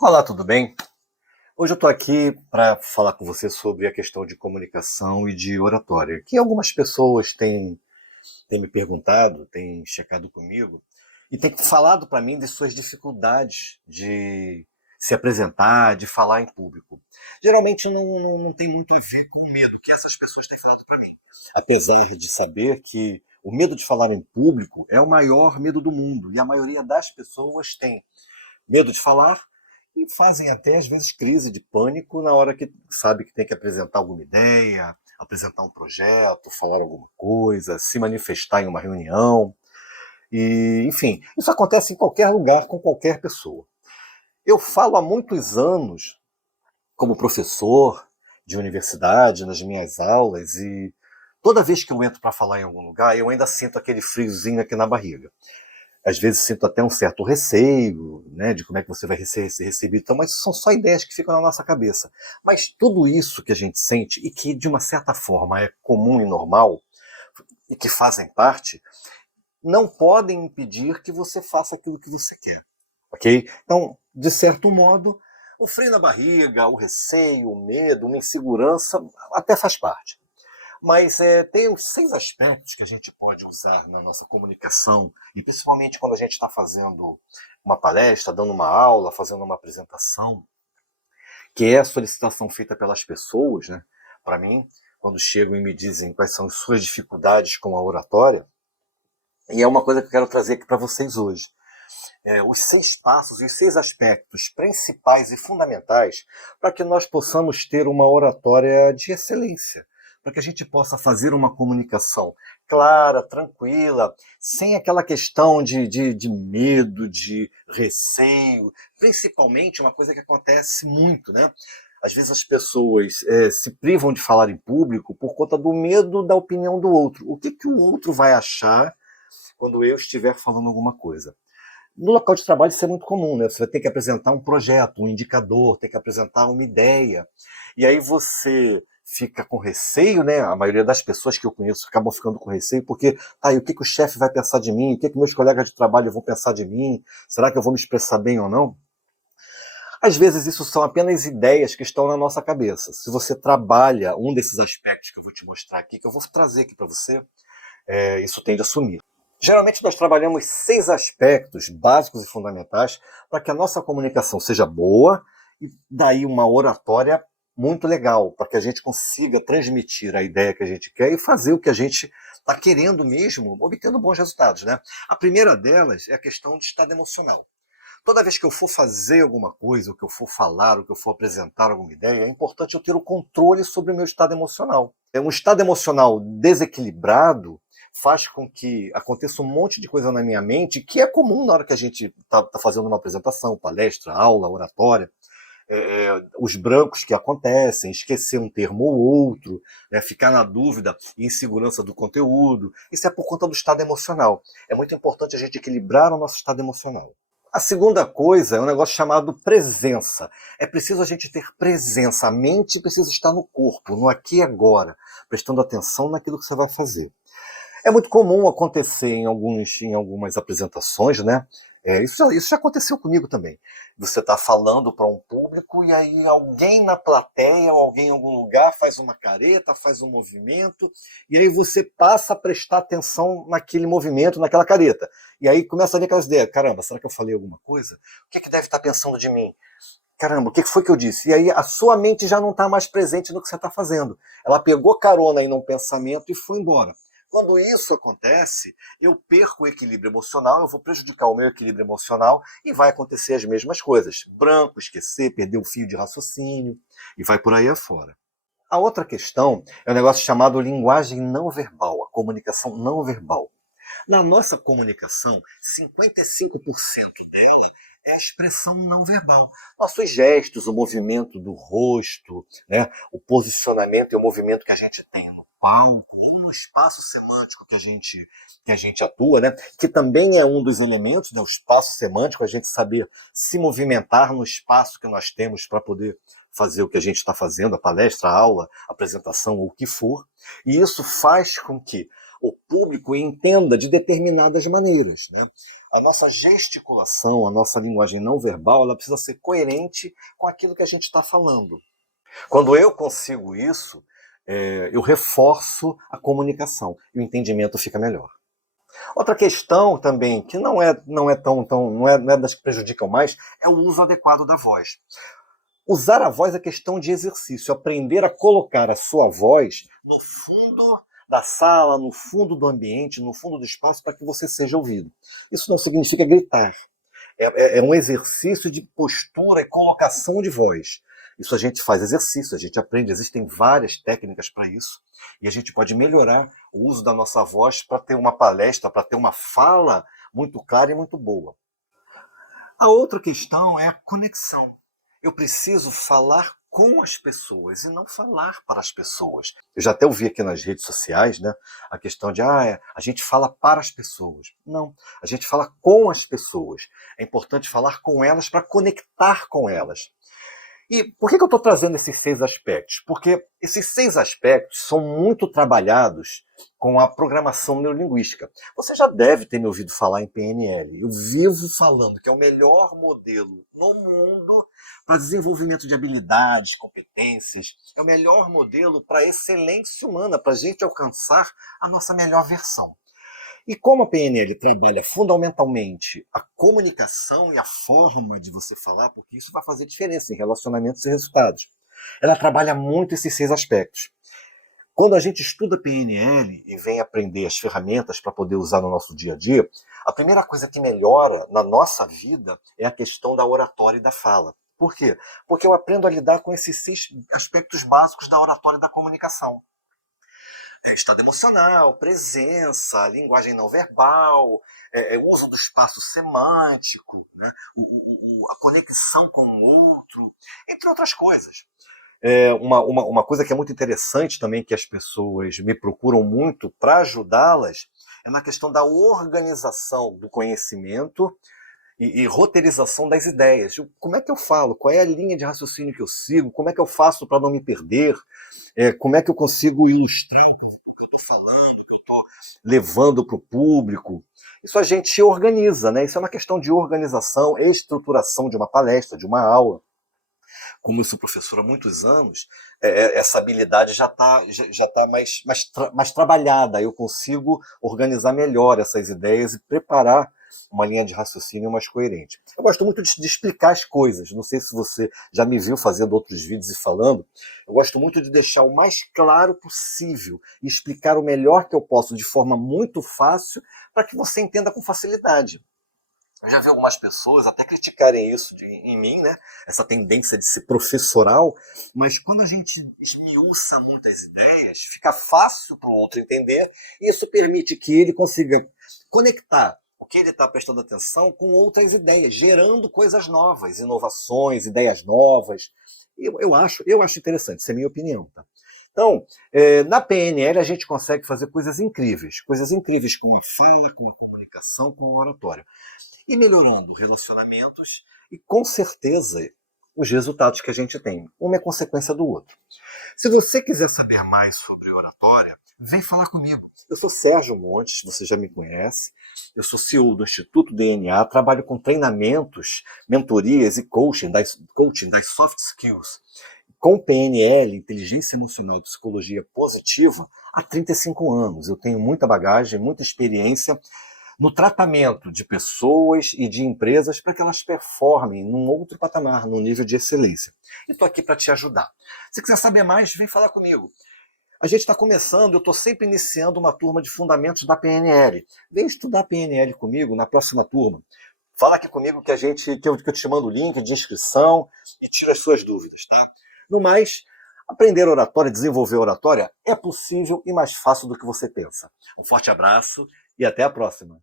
Olá, tudo bem? Hoje eu estou aqui para falar com você sobre a questão de comunicação e de oratória, que algumas pessoas têm me perguntado, têm checado comigo e têm falado para mim de suas dificuldades de se apresentar, de falar em público. Geralmente não tem muito a ver com o medo que essas pessoas têm falado para mim, apesar de saber que o medo de falar em público é o maior medo do mundo e a maioria das pessoas tem medo de falar e fazem até, às vezes, crise de pânico na hora que sabe que tem que apresentar alguma ideia, apresentar um projeto, falar alguma coisa, se manifestar em uma reunião. E, enfim, isso acontece em qualquer lugar, com qualquer pessoa. Eu falo há muitos anos como professor de universidade, nas minhas aulas, e toda vez que eu entro para falar em algum lugar, eu ainda sinto aquele friozinho aqui na barriga. Às vezes sinto até um certo receio, né, de como é que você vai ser recebido, então, mas são só ideias que ficam na nossa cabeça. Mas tudo isso que a gente sente e que de uma certa forma é comum e normal e que fazem parte, não podem impedir que você faça aquilo que você quer, ok? Então, de certo modo, o frio na barriga, o receio, o medo, uma insegurança até faz parte. Mas tem os 6 aspectos que a gente pode usar na nossa comunicação, e principalmente quando a gente está fazendo uma palestra, dando uma aula, fazendo uma apresentação, que é a solicitação feita pelas pessoas, né? Para mim, quando chegam e me dizem quais são as suas dificuldades com a oratória, e é uma coisa que eu quero trazer aqui para vocês hoje. Os 6 passos e os 6 aspectos principais e fundamentais para que nós possamos ter uma oratória de excelência, para que a gente possa fazer uma comunicação clara, tranquila, sem aquela questão de medo, de receio, principalmente uma coisa que acontece muito, né? Às vezes as pessoas se privam de falar em público por conta do medo da opinião do outro. O que o outro vai achar quando eu estiver falando alguma coisa? No local de trabalho isso é muito comum, né? Você vai ter que apresentar um projeto, um indicador, tem que apresentar uma ideia. E aí você fica com receio, né? A maioria das pessoas que eu conheço acabam ficando com receio, porque, e o que o chefe vai pensar de mim? O que meus colegas de trabalho vão pensar de mim? Será que eu vou me expressar bem ou não? Às vezes isso são apenas ideias que estão na nossa cabeça. Se você trabalha um desses aspectos que eu vou te mostrar aqui, que eu vou trazer aqui para você, isso tende a sumir. Geralmente nós trabalhamos 6 aspectos básicos e fundamentais para que a nossa comunicação seja boa e daí uma oratória muito legal, para que a gente consiga transmitir a ideia que a gente quer e fazer o que a gente está querendo mesmo, obtendo bons resultados, né? A primeira delas é a questão de estado emocional. Toda vez que eu for fazer alguma coisa, ou que eu for falar, ou que eu for apresentar alguma ideia, é importante eu ter o controle sobre o meu estado emocional. Um estado emocional desequilibrado faz com que aconteça um monte de coisa na minha mente que é comum na hora que a gente está fazendo uma apresentação, palestra, aula, oratória. Os brancos que acontecem, esquecer um termo ou outro, né, ficar na dúvida e insegurança do conteúdo. Isso é por conta do estado emocional. É muito importante a gente equilibrar o nosso estado emocional. A segunda coisa é um negócio chamado presença. É preciso a gente ter presença. A mente precisa estar no corpo, no aqui e agora, prestando atenção naquilo que você vai fazer. É muito comum acontecer em algumas apresentações, né? Isso já aconteceu comigo também. Você está falando para um público e aí alguém na plateia ou alguém em algum lugar faz uma careta, faz um movimento, e aí você passa a prestar atenção naquele movimento, naquela careta. E aí começa a vir aquelas ideias: caramba, será que eu falei alguma coisa? O que deve estar pensando de mim? Caramba, o que foi que eu disse? E aí a sua mente já não está mais presente no que você está fazendo. Ela pegou carona aí num pensamento e foi embora. Quando isso acontece, eu perco o equilíbrio emocional, eu vou prejudicar o meu equilíbrio emocional e vai acontecer as mesmas coisas. Branco, esquecer, perder o fio de raciocínio e vai por aí afora. A outra questão é um negócio chamado linguagem não verbal, a comunicação não verbal. Na nossa comunicação, 55% dela é a expressão não verbal. Nossos gestos, o movimento do rosto, né, o posicionamento e o movimento que a gente tem no palco ou no espaço semântico que a gente atua, né, que também é um dos elementos, né, o espaço semântico, a gente saber se movimentar no espaço que nós temos para poder fazer o que a gente está fazendo, a palestra, a aula, a apresentação ou o que for. E isso faz com que o público entenda de determinadas maneiras, né? A nossa gesticulação, a nossa linguagem não verbal, ela precisa ser coerente com aquilo que a gente está falando. Quando eu consigo isso, eu reforço a comunicação e o entendimento fica melhor. Outra questão também, que não é tão não é das que prejudicam mais, é o uso adequado da voz. Usar a voz é questão de exercício, aprender a colocar a sua voz no fundo da sala, no fundo do ambiente, no fundo do espaço, para que você seja ouvido. Isso não significa gritar. É um exercício de postura e colocação de voz. Isso a gente faz exercício, a gente aprende, existem várias técnicas para isso, e a gente pode melhorar o uso da nossa voz para ter uma palestra, para ter uma fala muito clara e muito boa. A outra questão é a conexão. Eu preciso falar com as pessoas e não falar para as pessoas. Eu já até ouvi aqui nas redes sociais, né, a questão de a gente fala para as pessoas. Não, a gente fala com as pessoas. É importante falar com elas para conectar com elas. E por que eu estou trazendo esses 6 aspectos? Porque esses 6 aspectos são muito trabalhados com a programação neurolinguística. Você já deve ter me ouvido falar em PNL. Eu vivo falando que é o melhor modelo no mundo para desenvolvimento de habilidades, competências. É o melhor modelo para excelência humana, para a gente alcançar a nossa melhor versão. E como a PNL trabalha fundamentalmente a comunicação e a forma de você falar, porque isso vai fazer diferença em relacionamentos e resultados, ela trabalha muito esses 6 aspectos. Quando a gente estuda PNL e vem aprender as ferramentas para poder usar no nosso dia a dia, a primeira coisa que melhora na nossa vida é a questão da oratória e da fala. Por quê? Porque eu aprendo a lidar com esses 6 aspectos básicos da oratória e da comunicação. Estado emocional, presença, linguagem não verbal, uso do espaço semântico, né? A conexão com o outro, entre outras coisas. Uma coisa que é muito interessante também, que as pessoas me procuram muito para ajudá-las, é na questão da organização do conhecimento e roteirização das ideias. Como é que eu falo? Qual é a linha de raciocínio que eu sigo? Como é que eu faço para não me perder? Como é que eu consigo ilustrar o que eu estou falando, o que eu estou levando para o público? Isso a gente organiza, né? Isso é uma questão de organização, estruturação de uma palestra, de uma aula. Como eu sou professor há muitos anos, essa habilidade já tá mais trabalhada. Eu consigo organizar melhor essas ideias e preparar uma linha de raciocínio mais coerente. Eu gosto muito de explicar as coisas. Não sei se você já me viu fazendo outros vídeos e falando. Eu gosto muito de deixar o mais claro possível e explicar o melhor que eu posso de forma muito fácil para que você entenda com facilidade. Eu já vi algumas pessoas até criticarem isso em mim, né? Essa tendência de ser professoral, mas quando a gente esmiuça muitas ideias, fica fácil para o outro entender, e isso permite que ele consiga conectar o que ele está prestando atenção com outras ideias, gerando coisas novas, inovações, ideias novas. Eu acho interessante, essa é a minha opinião, tá? Então, na PNL a gente consegue fazer coisas incríveis com a fala, com a comunicação, com a oratória. E melhorando relacionamentos e, com certeza, os resultados que a gente tem. Um é consequência do outro. Se você quiser saber mais sobre oratória, vem falar comigo. Eu sou Sérgio Montes, você já me conhece. Eu sou CEO do Instituto DNA, trabalho com treinamentos, mentorias e coaching das soft skills, com PNL, inteligência emocional e psicologia positiva, há 35 anos. Eu tenho muita bagagem, muita experiência no tratamento de pessoas e de empresas para que elas performem num outro patamar, num nível de excelência. E estou aqui para te ajudar. Se quiser saber mais, vem falar comigo. A gente está começando, eu estou sempre iniciando uma turma de fundamentos da PNL. Vem estudar PNL comigo na próxima turma. Fala aqui comigo que eu te mando o link de inscrição e tiro as suas dúvidas, tá? No mais, aprender oratória, desenvolver oratória é possível e mais fácil do que você pensa. Um forte abraço e até a próxima.